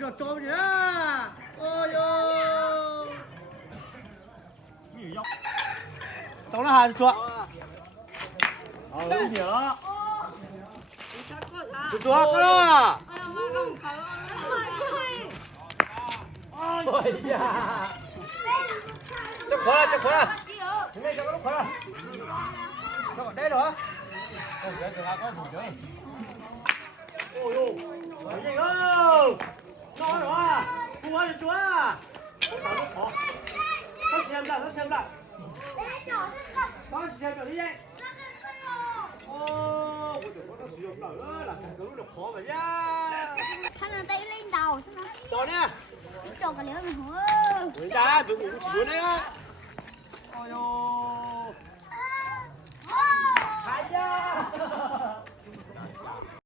要招你啊！哎呦！你要等了还是说？好，有你了。就说了。哎呀！这快了，这快了！前面这个都快了。这个带着啊！哦，这这还搞不正。哦呦，快点哟！抓着啊！不玩就抓！打得好，他前不打，他前不打。他前不打，你。哦，我就说他是要不了，那跟着跑吧呀。他能带领导是吗？到呢。你找个刘明红。回家，别给我起来呀！哎呦。